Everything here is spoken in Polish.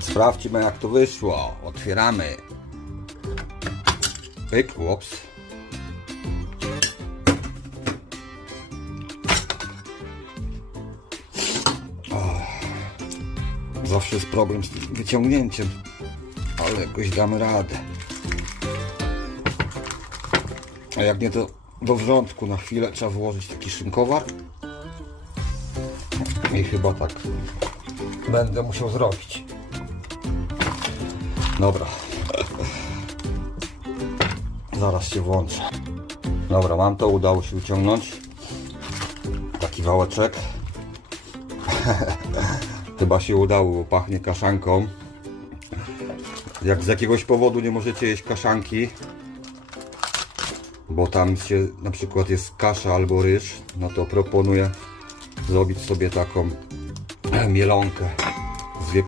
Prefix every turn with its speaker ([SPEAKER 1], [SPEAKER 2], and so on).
[SPEAKER 1] Sprawdźmy jak to wyszło. Otwieramy. Pyk, ups. Zawsze jest problem z wyciągnięciem, ale jakoś damy radę. A jak nie to do wrzątku na chwilę trzeba włożyć taki szynkowar. I chyba tak będę musiał zrobić. Dobra. Zaraz się włączę. Dobra, mam to, udało się wyciągnąć. Taki wałeczek. Chyba się udało, bo pachnie kaszanką. Jak z jakiegoś powodu nie możecie jeść kaszanki, bo tam się na przykład jest kasza albo ryż, no to proponuję zrobić sobie taką mielonkę.